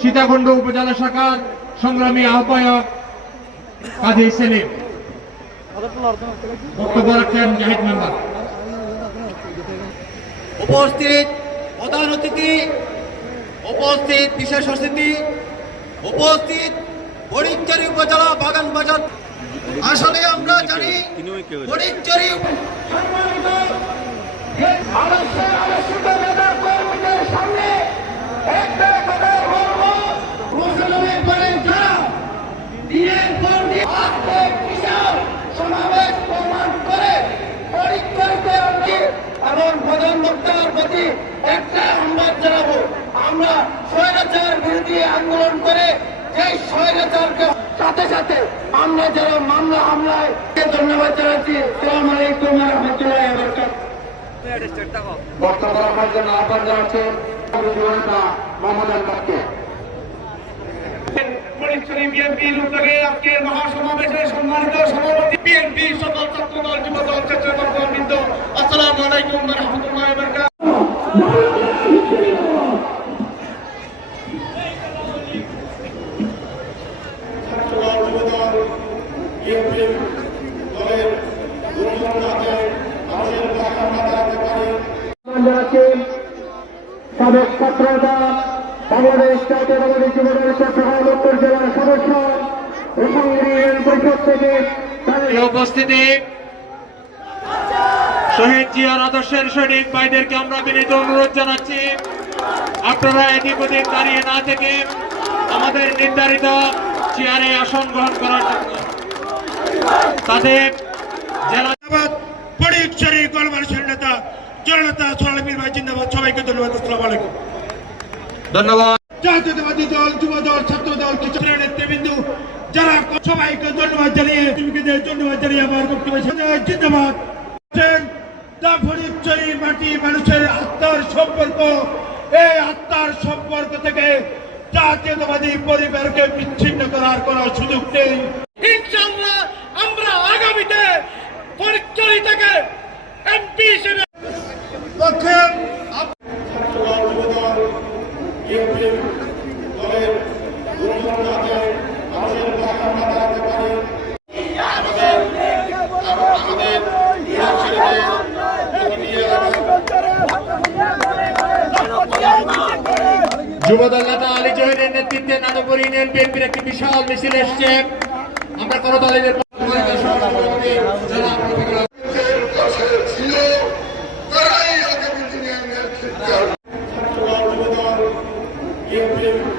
সীতাকুণ্ড উপজেলা শাখার সংগ্রামী আহ্বায়ক কাজী সেলিম। বক্তব্য রাখছেন জাহিদ মেম্বার। উপস্থিত প্রধান অতিথি, উপস্থিত বিশেষ অতিথি, উপস্থিত ফরিদচুরি উপজেলা বাগান বাজার। আসলে আমরা জানি ফরিদচুরি আমরা স্বৈরাচার বিরোধী আন্দোলন করে এই স্বৈরাচারকে সাথে সাথে আমরা যারা মামলা হামলায় ধন্যবাদ জানাচ্ছি। সালাম আলাইকুম রহমতুল্লাহ বক্তব্য রাখার জন্য আহ্বান জানাচ্ছি মহাসমাবেশে সম্মানিত সভাপতি বিএনপি সকল ছাত্রদল, যুবদল, ছাত্রবর্গ, বৃন্দ, আসসালামু আলাইকুম ওয়া রাহমাতুল্লাহি ওয়া বারাকাতুহু ছাত্রদল যুবদল বিএনপি দলের মানুষের টাকা ব্যাপারে সাবেক ছাত্রতা বাংলাদেশ উত্তর জেলার সদস্য উপস্থিতি শহীদ জিয়ার আদর্শের সৈনিক ভাইদেরকে আমরা বিনীত অনুরোধ জানাচ্ছি। আপনারা এদিক ওদিক দাঁড়িয়ে না থেকে আমাদের নির্ধারিত চেয়ারে আসন গ্রহণ করার জন্য। তাদের জেলা জিন্দাবাদ গণমানুষের নেতা জননেতা সোনালী ভাই জিন্দাবাদ। সবাইকে ধন্যবাদ। আসসালামু আলাইকুম। ধন্যবাদ। জাতীয়তাবাদী দল যুব দল ছাত্র দল কিছু নেতৃবৃন্দ যারা সবাইকে ধন্যবাদ জানিয়ে ধন্যবাদ জানিয়ে আমার বক্তব্য জিন্দাবাদ। দা মাটি মানুষের আত্মার সম্পর্ক। এই আত্মার সম্পর্ক থেকে জাতীয়তাবাদী পরিবারকে বিচ্ছিন্ন করার কোন সুযোগ নেই ইনশাল্লাহ আমরা আগামীতে ফরিদচুরি থেকে এমপি হিসেবে পক্ষে ছাত্রদল যুবদল বিএনপি দলের দুর্নীতির হাতে মানুষের টাকা মাথার ব্যাপারে আমাদের আমাদের বিধান ছেড়ে প্রতিনিধি যুবদল নেতা আলী জহিরের নেতৃত্বে নাদপুর ইউনিয়ন বিএনপির একটি বিশাল মিছিল এসছে। আমরা কোন দলের Thank তারাই